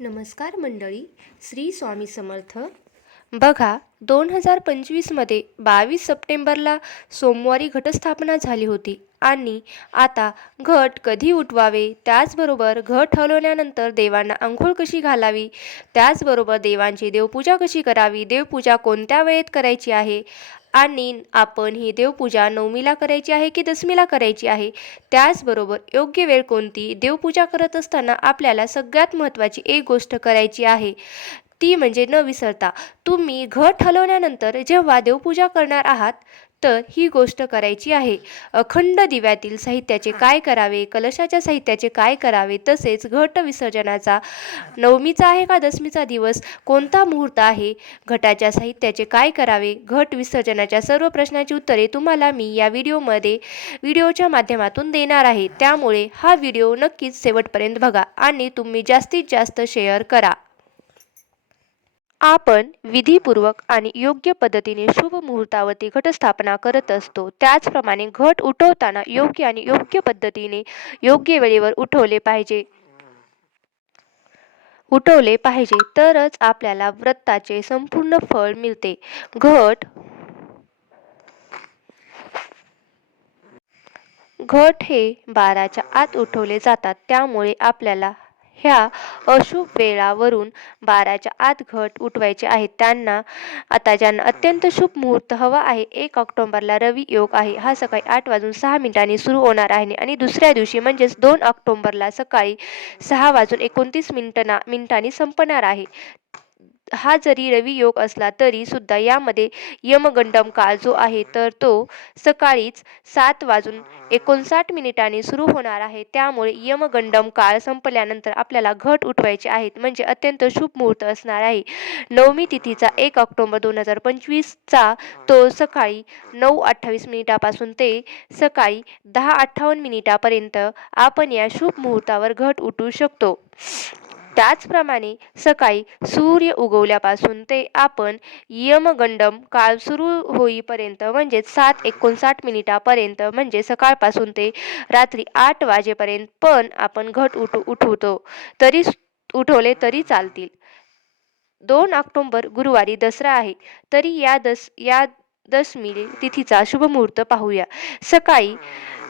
नमस्कार मंडळी श्री स्वामी समर्थ. बघा दोन हजार पंचवीसमध्ये बावीस सप्टेंबरला सोमवारी घटस्थापना झाली होती आणि आता घट कधी उठवावे त्याचबरोबर घट हलवल्यानंतर देवांना आंघोळ कशी घालावी त्याचबरोबर देवांची देवपूजा कशी करावी देवपूजा कोणत्या वेळेत करायची आहे आणि आपण ही देवपूजा नवमीला करायची आहे की दसमीला करायची आहे? त्याचबरोबर योग्य वेळ कोणती? देवपूजा करत असताना आपल्याला सगळ्यात महत्त्वाची एक गोष्ट करायची आहे. ती म्हणजे न विसरता. तुम्ही घट हलवल्यानंतर जेव्हा देवपूजा करणार आहात तर ही गोष्ट करायची आहे. अखंड दिव्यातील साहित्याचे काय करावे कलशाच्या साहित्याचे काय करावे तसेच घट विसर्जनाचा नवमीचा आहे का दसमीचा दिवस कोणता मुहूर्त आहे घटाच्या साहित्याचे काय करावे घट विसर्जनाच्या सर्व प्रश्नांची उत्तरे तुम्हाला मी या व्हिडिओमध्ये व्हिडिओच्या माध्यमातून देणार आहे. त्यामुळे हा व्हिडिओ नक्कीच शेवटपर्यंत बघा आणि तुम्ही जास्तीत जास्त शेअर करा. आपण विधीपूर्वक आणि योग्य पद्धतीने शुभ मुहूर्तावरती घटस्थापना करत असतो. त्याचप्रमाणे घट उठवताना योग्य आणि योग्य पद्धतीने योग्य वेळेवर उठवले पाहिजे. उठवले पाहिजे तरच आपल्याला व्रताचे संपूर्ण फळ मिळते. घट घट हे बाराच्या आत उठवले जातात. त्यामुळे आपल्याला ह्या अशुभ वेळावरून बाराच्या आत घट उठवायचे आहेत. त्यांना आता ज्यांना अत्यंत शुभ मुहूर्त हवा आहे एक ऑक्टोंबरला रवी योग आहे. हा सकाळी आठ वाजून सहा मिनिटांनी सुरू होणार आहे आणि दुसऱ्या दिवशी म्हणजेच दोन ऑक्टोंबरला सकाळी सहा वाजून एकोणतीस मिनिटना मिनिटांनी संपणार आहे. हा जरी रवी योग असला तरी सुद्धा यामध्ये यमगंडम काळ जो आहे तर तो सकाळीच सात वाजून एकोणसाठ मिनिटांनी सुरू होणार आहे. त्यामुळे यमगंडम काळ संपल्यानंतर आपल्याला घट उठवायचे आहेत. म्हणजे अत्यंत शुभ मुहूर्त असणार आहे. नवमी तिथीचा एक ऑक्टोबर दोन हजार पंचवीसचा तो सकाळी नऊ अठ्ठावीस मिनिटापासून ते सकाळी दहा अठ्ठावन्न मिनिटापर्यंत आपण या शुभ मुहूर्तावर घट उठू शकतो. त्याचप्रमाणे सकाळी सूर्य उगवल्यापासून ते आपण यमगंडम काळ सुरू होईपर्यंत म्हणजेच सात एकोणसाठ मिनिटापर्यंत म्हणजे सकाळपासून ते रात्री आठ वाजेपर्यंत पण आपण घट उठ उठवतो. तरी उठवले तरी चालतील. दोन ऑक्टोंबर गुरुवारी दसरा आहे. तरी या दस या दशमी तिथीचा शुभ मुहूर्त पाहूया. सकाळी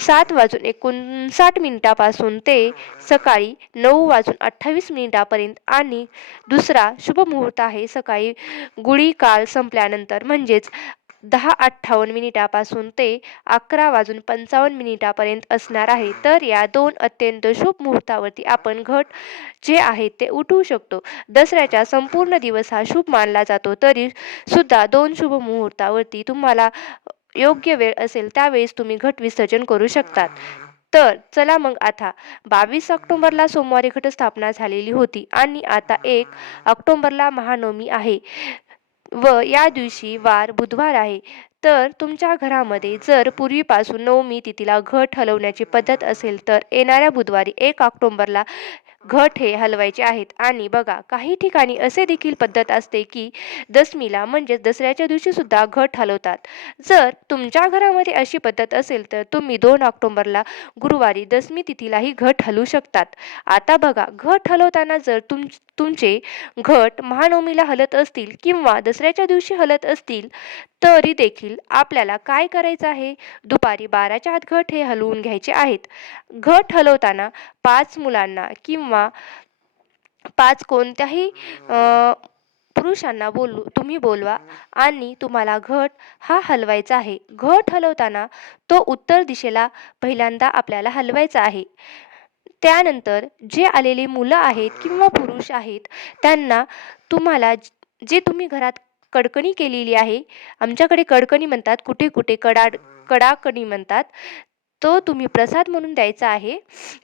सात वाजून एकोणसाठ मिनिटापासून ते सकाळी नऊ वाजून अठ्ठावीस मिनिटापर्यंत आणि दुसरा शुभ मुहूर्त आहे सकाळी गुढी काल संपल्यानंतर. म्हणजेच दहा अठ्ठावन्न मिनिटापासून ते अकरा वाजून पंचावन्न मिनिटापर्यंत असणार आहे. तर या दोन अत्यंत शुभ मुहूर्तावरती आपण घट जे आहे ते उठवू शकतो. दसऱ्याचा संपूर्ण दिवस हा शुभ मानला जातो. तरी सुद्धा दोन शुभ मुहूर्तावरती तुम्हाला योग्य वेळ असेल त्यावेळेस तुम्ही घट विसर्जन करू शकतात. तर चला मग आता बावीस ऑक्टोंबरला सोमवारी घटस्थापना झालेली होती आणि आता एक ऑक्टोंबरला महानवमी आहे. व या दिवशी वार बुधवार आहे. तर तुमच्या घरामध्ये जर पूर्वीपासून नवमी तिथीला घट हलवण्याची पद्धत असेल तर येणाऱ्या बुधवारी एक ऑक्टोंबरला घट हे हलवायचे आहेत. आणि बघा काही ठिकाणी असे देखील पद्धत असते की दसमीला म्हणजेच दसऱ्याच्या दिवशी सुद्धा घट हलवतात. जर तुमच्या घरामध्ये अशी पद्धत असेल तर तुम्ही दोन ऑक्टोंबरला गुरुवारी दसमी तिथीलाही घट हलवू शकतात. आता बघा घट हलवताना जर तुम तुमचे घट महानवमीला हलत असतील किंवा दसऱ्याच्या दिवशी हलत असतील तरी देखील आपल्याला काय करायचं आहे? दुपारी बाराच्या आत घट हे हलवून घ्यायचे आहेत. घट हलवताना पाच मुलांना किंवा पाच कोणत्याही पुरुषांना बोलू तुम्ही बोलवा आणि तुम्हाला घट हा हलवायचा आहे. घट हलवताना तो उत्तर दिशेला पहिल्यांदा आपल्याला हलवायचा आहे. त्यानंतर जे आलेली मुलं आहेत किंवा पुरुष आहेत त्यांना तुम्हाला जे तुम्ही घरात कडकणी केलेली आहे. आमच्याकडे कडकणी म्हणतात कुठे कुठे कडाड कडाकणी म्हणतात. तो तुम्ही प्रसाद म्हणून द्यायचा आहे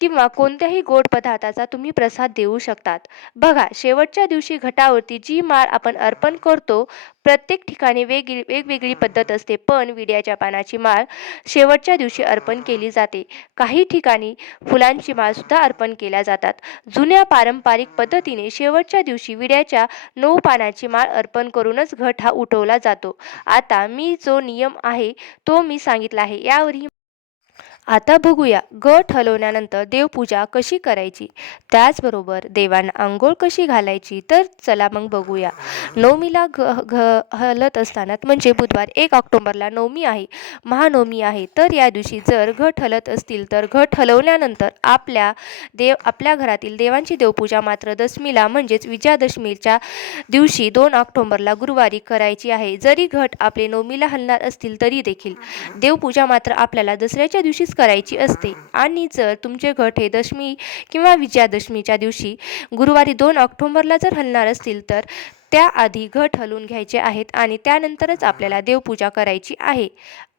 किंवा कोणत्याही गोड पदार्थाचा तुम्ही प्रसाद देऊ शकतात. बघा शेवटच्या दिवशी घटावरती जी माळ आपण अर्पण करतो प्रत्येक ठिकाणी वेगळी वेगवेगळी पद्धत असते. पण विड्याच्या पानाची माळ शेवटच्या दिवशी अर्पण केली जाते. काही ठिकाणी फुलांची माळसुद्धा अर्पण केल्या जातात. जुन्या पारंपरिक पद्धतीने शेवटच्या दिवशी विड्याच्या नऊ पानाची माळ अर्पण करूनच घट हा उठवला जातो. आता मी जो नियम आहे तो मी सांगितला आहे. यावरही आता बघूया घट हलवल्यानंतर देवपूजा कशी करायची? त्याचबरोबर देवांना आंघोळ कशी घालायची? तर चला मग बघूया. नवमीला घ घ हलत असताना म्हणजे बुधवार एक ऑक्टोंबरला नवमी आहे महानवमी आहे तर या दिवशी जर घट हलत असतील तर घट हलवल्यानंतर आपल्या देव आपल्या घरातील देवांची देवपूजा मात्र दशमीला म्हणजेच विजयादशमीच्या दिवशी दोन ऑक्टोंबरला गुरुवारी करायची आहे. जरी घट आपले नवमीला हलणार असतील तरी देखील देवपूजा मात्र आपल्याला दसऱ्याच्या दिवशीच करायची असते. आणि जर तुमचे घट हे दशमी किंवा विजयादशमीच्या दिवशी गुरुवारी दोन ऑक्टोंबरला जर हलणार असतील तर त्याआधी घट हलवून घ्यायचे आहेत आणि त्यानंतरच आपल्याला देवपूजा करायची आहे.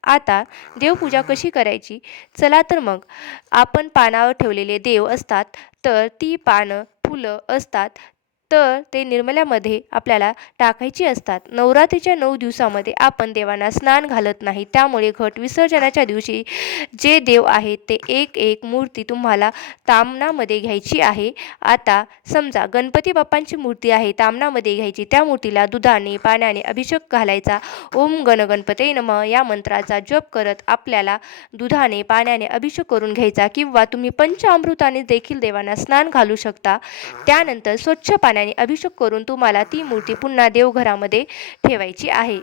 आता देवपूजा कशी करायची? चला तर मग आपण पानावर ठेवलेले देव असतात तर ती पानं फुलं असतात तर ते निर्मल्यामध्ये आपल्याला टाकायची असतात. नवरात्रीच्या नऊ दिवसामध्ये आपण देवांना स्नान घालत नाही. त्यामुळे घट विसर्जनाच्या दिवशी जे देव आहेत ते एक एक मूर्ती तुम्हाला तामणामध्ये घ्यायची आहे. आता समजा गणपती बाप्पांची मूर्ती आहे तामणामध्ये घ्यायची. त्या मूर्तीला दुधाने पाण्याने अभिषेक घालायचा. ओम गण गणपते नम या मंत्राचा जप करत आपल्याला दुधाने पाण्याने अभिषेक करून घ्यायचा किंवा तुम्ही पंचामृताने देखील देवांना स्नान घालू शकता. त्यानंतर स्वच्छ पाण्याने अभिषेक करून तुम्हाला ती मूर्ती पुन्हा देवघरामध्ये ठेवायची आहे.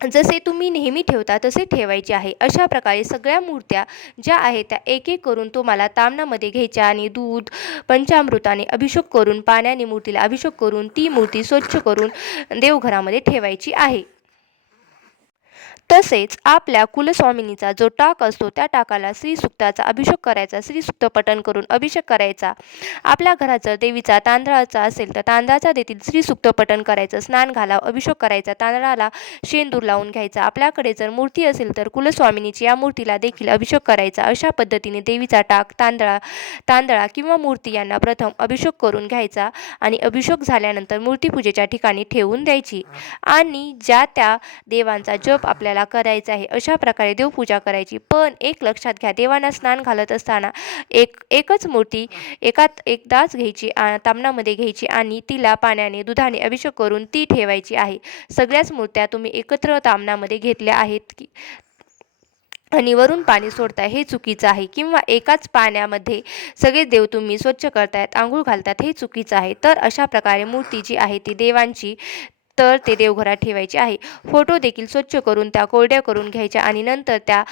जसे तुम्ही नेहमी ठेवता तसे ठेवायचे आहे. अशा प्रकारे सगळ्या मूर्त्या ज्या आहेत त्या एक एक करून तुम्हाला तामणामध्ये घ्यायच्या आणि दूध पंचामृताने अभिषेक करून पाण्याने मूर्तीला अभिषेक करून ती मूर्ती स्वच्छ करून देवघरामध्ये ठेवायची आहे. तसेच आपल्या कुलस्वामिनीचा जो टाक असतो त्या टाकाला श्रीसुक्ताचा अभिषेक करायचा श्रीसुक्त पठण करून अभिषेक करायचा. आपल्या घरात जर देवीचा तांदळाचा असेल तर तांदळाचा देखील श्रीसुक्त पठण करायचं स्नान घाला अभिषेक करायचा तांदळाला शेंदूर लावून घ्यायचा. आपल्याकडे जर मूर्ती असेल तर कुलस्वामिनीची या मूर्तीला देखील अभिषेक करायचा. अशा पद्धतीने देवीचा टाक तांदळा तांदळा किंवा मूर्ती यांना प्रथम अभिषेक करून घ्यायचा आणि अभिषेक झाल्यानंतर मूर्तीपूजेच्या ठिकाणी ठेवून द्यायची. आणि ज्या त्या देवांचा जप आपल्याला करायचा आहे. अशा प्रकारे देवपूजा करायची. पण एक लक्षात घ्या देवांना स्नान घालत असताना एक एकच मूर्ती एकात एकदाच घ्यायची तामणामध्ये घ्यायची आणि तिला पाण्याने दुधाने अभिषेक करून ती ठेवायची आहे. सगळ्याच मूर्त्या तुम्ही एकत्र तामणामध्ये घेतल्या आहेत की आणि वरून पाणी सोडताय हे चुकीचं आहे. किंवा एकाच पाण्यामध्ये सगळे देव तुम्ही स्वच्छ करतायत आंघोळ घालतात हे चुकीचं आहे. तर अशा प्रकारे मूर्ती जी आहे ती देवांची तर ते देवघरात ठेवायचे आहे. फोटो देखील स्वच्छ करून त्या कोरड्या करून घ्यायच्या आणि नंतर त्या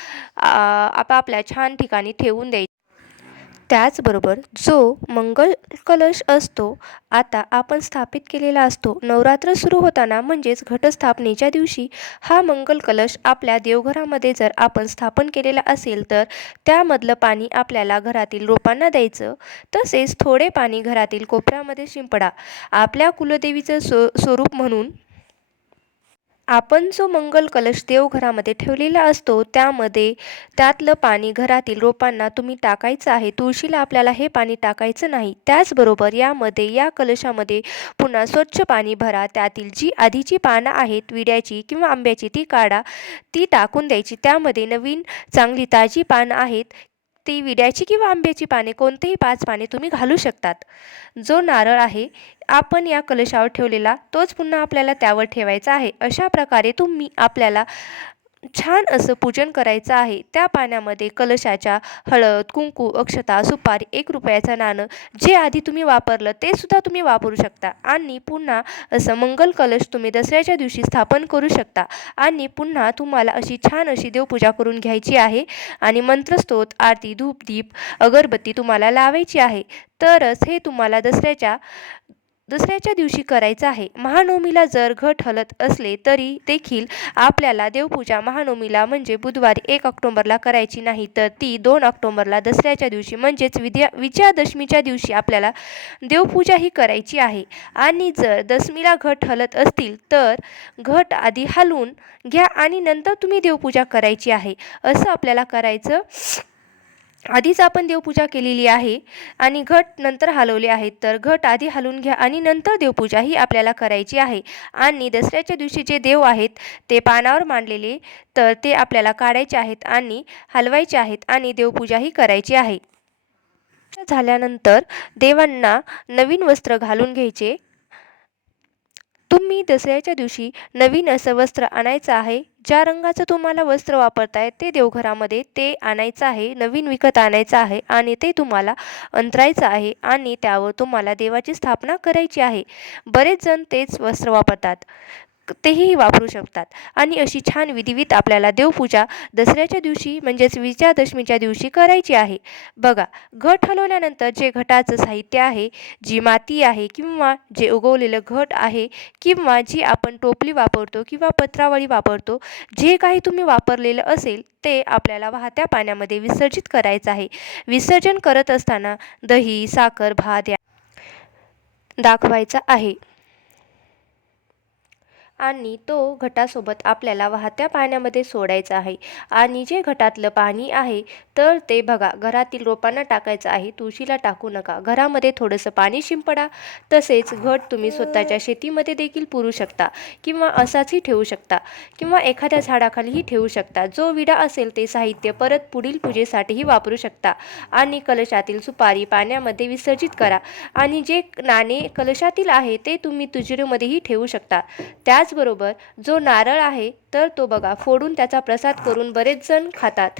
आपापल्या छान ठिकाणी ठेवून द्यायच्या. त्याचबरोबर जो मंगल कलश असतो आता आपण स्थापित केलेला असतो. नवरात्र सुरू होताना म्हणजेच घटस्थापनेच्या दिवशी हा मंगल कलश आपल्या देवघरामध्ये जर आपण स्थापन केलेला असेल तर त्यामधलं पाणी आपल्याला घरातील रोपांना द्यायचं. तसेच थोडे पाणी घरातील कोपऱ्यामध्ये शिंपडा. आपल्या कुलदेवीचं स्व स्वरूप म्हणून आपण जो मंगल कलश देवघरामध्ये ठेवलेला असतो त्यामध्ये त्यातलं पाणी घरातील रोपांना तुम्ही टाकायचं आहे. तुळशीला आपल्याला हे पाणी टाकायचं नाही. त्याचबरोबर यामध्ये या कलशामध्ये पुन्हा स्वच्छ पाणी भरा. त्यातील जी आधीची पानं आहेत विड्याची किंवा आंब्याची ती काढा. ती टाकून द्यायची. त्यामध्ये नवीन चांगली ताजी पानं आहेत. ती विड्याची किंवा आंब्याची पाने कोणतेही पाच पाने तुम्ही घालू शकतात. जो नारळ आहे आपण या कलशावर ठेवलेला तोच पुन्हा आपल्याला त्यावर ठेवायचा आहे. अशा प्रकारे तुम्ही आपल्याला छान असं पूजन करायचं आहे. त्या पाण्यामध्ये कलशाच्या हळद कुंकू अक्षता सुपारी एक रुपयाचं नाणं जे आधी तुम्ही वापरलं ते सुद्धा तुम्ही वापरू शकता. आणि पुन्हा असं मंगल कलश तुम्ही दसऱ्याच्या दिवशी स्थापन करू शकता. आणि पुन्हा तुम्हाला अशी छान अशी देवपूजा करून घ्यायची आहे. आणि मंत्रस्तोत आरती धूप दीप अगरबत्ती तुम्हाला लावायची आहे. तरच हे तुम्हाला दसऱ्याच्या दसऱ्याच्या दिवशी करायचं आहे. महानवमीला जर घट हलत असले तरी देखील आपल्याला देवपूजा महानवमीला म्हणजे बुधवारी एक ऑक्टोंबरला करायची नाही तर ती दोन ऑक्टोंबरला दसऱ्याच्या दिवशी म्हणजेच विद्या विजयादशमीच्या दिवशी आपल्याला देवपूजा ही करायची आहे. आणि जर दशमीला घट हलत असतील तर घट आधी हलवून घ्या आणि नंतर तुम्ही देवपूजा करायची आहे. असं आपल्याला करायचं आधीच आपण देवपूजा केलेली आहे आणि घट नंतर हलवले आहेत. तर घट आधी हलवून घ्या आणि नंतर देवपूजा ही आपल्याला करायची आहे. आणि दसऱ्याच्या दिवशी जे देव आहेत ते पानावर मांडलेले तर ते आपल्याला काढायचे आहेत आणि हलवायचे आहेत आणि देवपूजा ही करायची आहे. झाल्यानंतर देवांना नवीन वस्त्र घालून घ्यायचे. तुम्ही दसऱ्याच्या दिवशी नवीन असं वस्त्र आणायचं आहे ज्या रंगाचं तुम्हाला वस्त्र वापरताय ते देवघरामध्ये ते आणायचं आहे नवीन विकत आणायचं आहे आणि ते तुम्हाला अंतरायचं आहे आणि त्यावर तुम्हाला देवाची स्थापना करायची आहे. बरेच जण तेच वस्त्र वापरतात. तेही वापरू शकतात. आणि अशी छान विधिविध आपल्याला देवपूजा दसऱ्याच्या दिवशी म्हणजेच विजयादशमीच्या दिवशी करायची आहे. बघा घट हलवल्यानंतर जे घटाचं साहित्य आहे जी माती आहे किंवा जे उगवलेलं घट आहे किंवा जी आपण टोपली वापरतो किंवा पत्रावळी वापरतो जे काही तुम्ही वापरलेलं असेल ते आपल्याला वाहत्या पाण्यामध्ये विसर्जित करायचं आहे. विसर्जन करत असताना दही साखर भात या दाखवायचा आहे. आणि तो घटासोबत आपल्याला वाहत्या पाण्यामध्ये सोडायचा आहे. आणि जे घटातलं पाणी आहे तर ते बघा घरातील रोपांना टाकायचं आहे. तुळशीला टाकू नका. घरामध्ये थोडंसं पाणी शिंपडा. तसेच घट तुम्ही स्वतःच्या शेतीमध्ये देखील पुरू शकता किंवा असाचही ठेवू शकता किंवा एखाद्या झाडाखालीही ठेवू शकता. जो विडा असेल ते साहित्य परत पुढील पूजेसाठीही वापरू शकता. आणि कलशातील सुपारी पाण्यामध्ये विसर्जित करा. आणि जे नाणे कलशातील आहे ते तुम्ही तुजरीमध्येही ठेवू शकता. त्याचबरोबर जो नारळ आहे तर तो बघा फोडून त्याचा प्रसाद करून बरेच जण खातात.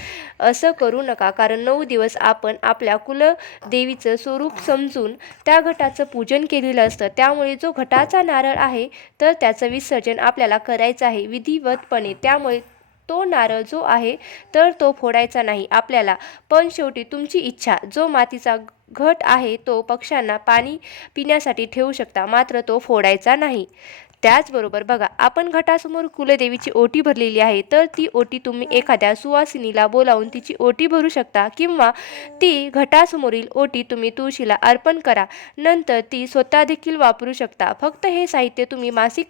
असं करू नका कारण नऊ दिवस आपण आपल्या कुलदेवीचं स्वरूप समजून त्या घटाचं पूजन केलेलं असतं. त्यामुळे जो घटाचा नारळ आहे तर त्याचं विसर्जन आपल्याला करायचं आहे विधिवतपणे. त्यामुळे तो नारळ जो आहे तर तो फोडायचा नाही आपल्याला. पण शेवटी तुमची इच्छा जो मातीचा घट आहे तो पक्ष्यांना पाणी पिण्यासाठी ठेवू शकता मात्र तो फोडायचा नाही. त्याचबरोबर बघा आपण घटासमोर कुलदेवीची ओटी भरलेली आहे तर ती ओटी तुम्ही एखाद्या सुवासिनीला बोलावून तिची ओटी भरू शकता किंवा ती घटासमोरील ओटी तुम्ही तुळशीला अर्पण करा. नंतर ती स्वतः देखील वापरू शकता. फक्त हे साहित्य तुम्ही मासिक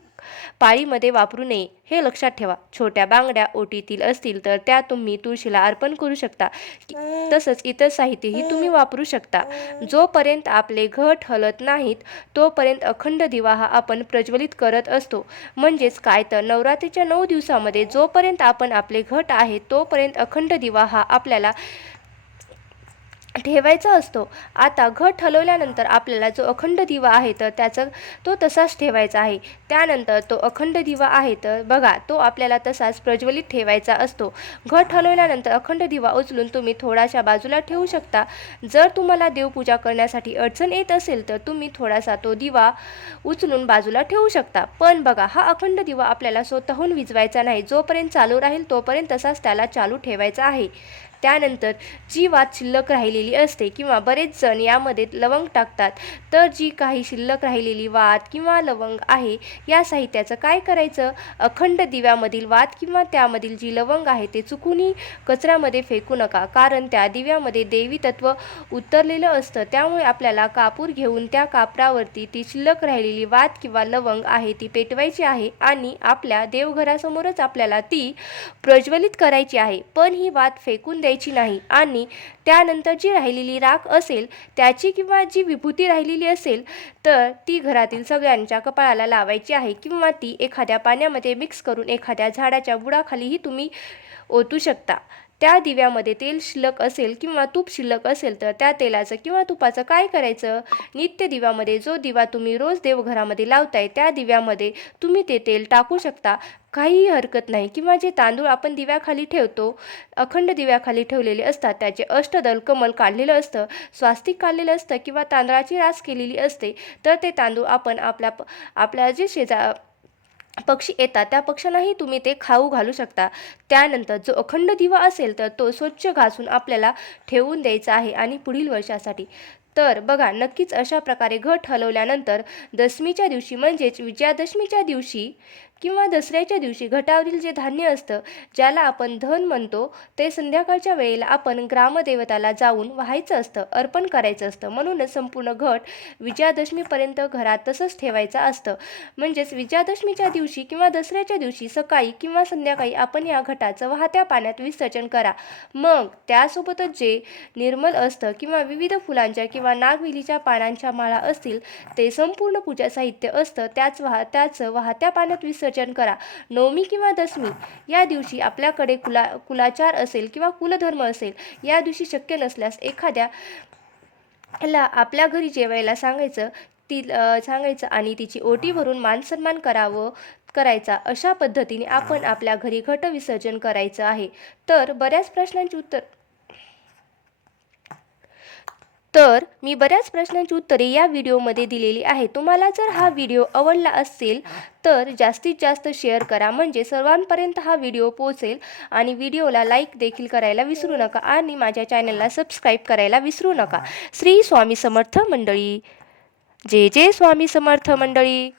पाळीमध्ये वापरू नये हे लक्षात ठेवा. छोट्या बांगड्या ओटीतील असतील तर त्या तुम्ही तुळशीला अर्पण करू शकता. तसंच इतर साहित्यही तुम्ही वापरू शकता. जोपर्यंत आपले घट हलत नाहीत तोपर्यंत अखंड दिवा हा आपण प्रज्वलित करत असतो. म्हणजेच काय तर नवरात्रीच्या नऊ दिवसामध्ये जोपर्यंत आपण आपले घट आहे तोपर्यंत अखंड दिवा हा आपल्याला ठेवायचा असतो. आता घट हलवल्यानंतर आपल्याला जो अखंड दिवा आहे तर त्याचं तो तसाच ठेवायचा आहे. त्यानंतर तो अखंड दिवा आहे तर बघा तो आपल्याला तसाच प्रज्वलित ठेवायचा असतो. घट हलवल्यानंतर अखंड दिवा उचलून तुम्ही थोडाशा बाजूला ठेवू शकता. जर तुम्हाला देवपूजा करण्यासाठी अडचण येत असेल तर तुम्ही थोडासा तो दिवा उचलून बाजूला ठेवू शकता. पण बघा हा अखंड दिवा आपल्याला स्वतःहून विजवायचा नाही. जोपर्यंत चालू राहील तोपर्यंत तसाच त्याला चालू ठेवायचा आहे. त्यानंतर जी वात शिल्लक राहिलेली असते किंवा बरेच जण यामध्ये लवंग टाकतात. तर जी काही शिल्लक राहिलेली वात किंवा लवंग आहे या साहित्याचं काय करायचं? अखंड दिव्यामधील वात किंवा त्यामधील जी लवंग आहे ते चुकूनही कचऱ्यामध्ये फेकू नका. कारण त्या दिव्यामध्ये देवी तत्व उतरलेलं असतं. त्यामुळे आपल्याला कापूर घेऊन त्या कापरावरती ती शिल्लक राहिलेली वात किंवा लवंग आहे ती पेटवायची आहे आणि आपल्या देवघरासमोरच आपल्याला ती प्रज्वलित करायची आहे. पण ही वात फेकून द्यायची नाही. आणि त्यानंतर जी राहिलेली राख असेल त्याची किंवा जी विभूती राहिलेली असेल तर ती घरातील सगळ्यांच्या कपाळाला लावायची आहे किंवा ती एखाद्या पाण्यामध्ये मिक्स करून एखाद्या झाडाच्या बुडाखालीही तुम्ही ओतू शकता. त्या दिव्यामध्ये तेल शिल्लक असेल किंवा तूप शिल्लक असेल तर त्या तेलाचं किंवा तुपाचं काय करायचं? नित्य दिव्यामध्ये जो दिवा तुम्ही रोज देवघरामध्ये लावताय त्या दिव्यामध्ये तुम्ही ते तेल टाकू शकता. काहीही हरकत नाही. किंवा जे तांदूळ आपण दिव्याखाली ठेवतो अखंड दिव्याखाली ठेवलेले असतात त्याचे अष्टदल कमल काढलेलं असतं स्वास्तिक काढलेलं असतं किंवा तांदळाची रास केलेली असते तर ते तांदूळ आपण आपल्या आपल्या जे शेजा पक्षी येतात त्या पक्ष्यांनाही तुम्ही ते खाऊ घालू शकता. त्यानंतर जो अखंड दिवा असेल तर तो स्वच्छ घासून आपल्याला ठेवून द्यायचा आहे आणि पुढील वर्षासाठी. तर बघा नक्कीच अशा प्रकारे घट हलवल्यानंतर दशमीच्या दिवशी म्हणजेच विजयादशमीच्या दिवशी किंवा दसऱ्याच्या दिवशी घटावरील जे धान्य असतं ज्याला आपण धन म्हणतो ते संध्याकाळच्या वेळेला आपण ग्रामदेवताला जाऊन व्हायचं असतं अर्पण करायचं असतं. म्हणूनच संपूर्ण घट विजयादशमीपर्यंत घरात तसंच ठेवायचं असतं. म्हणजेच विजयादशमीच्या दिवशी किंवा दसऱ्याच्या दिवशी सकाळी किंवा संध्याकाळी आपण या घटाचं वाहत्या पाण्यात विसर्जन करा. मग त्यासोबतच जे निर्मल असतं किंवा विविध फुलांच्या किंवा नागवेलीच्या पानांच्या माळा असतील ते संपूर्ण पूजा साहित्य असतं. त्याच वाह त्याचं वाहत्या पाण्यात विसर्जन विसर्जन करा. नवमी किंवा दशमी या दिवशी आपल्याकडे कुला कुलाचार असेल किंवा कुलधर्म असेल या दिवशी शक्य नसल्यास एखाद्या ला आपल्या घरी जेवायला सांगायचं ती सांगायचं आणि तिची ओटी भरून मानसन्मान करावं करायचा. अशा पद्धतीने आपण आपल्या घरी घट विसर्जन करायचं आहे. तर बऱ्याच प्रश्नांची उत्तर तर मी बऱ्याच प्रश्नांची उत्तरे या व्हिडिओमध्ये दिलेली आहे तुम्हाला जर हा व्हिडिओ आवडला असेल तर जास्तीत जास्त शेअर करा. म्हणजे सर्वांपर्यंत हा व्हिडिओ पोहोचेल आणि व्हिडिओला लाईक देखील करायला विसरू नका आणि माझ्या चॅनलला सबस्क्राईब करायला विसरू नका. श्री स्वामी समर्थ मंडळी. जे जे स्वामी समर्थ मंडळी.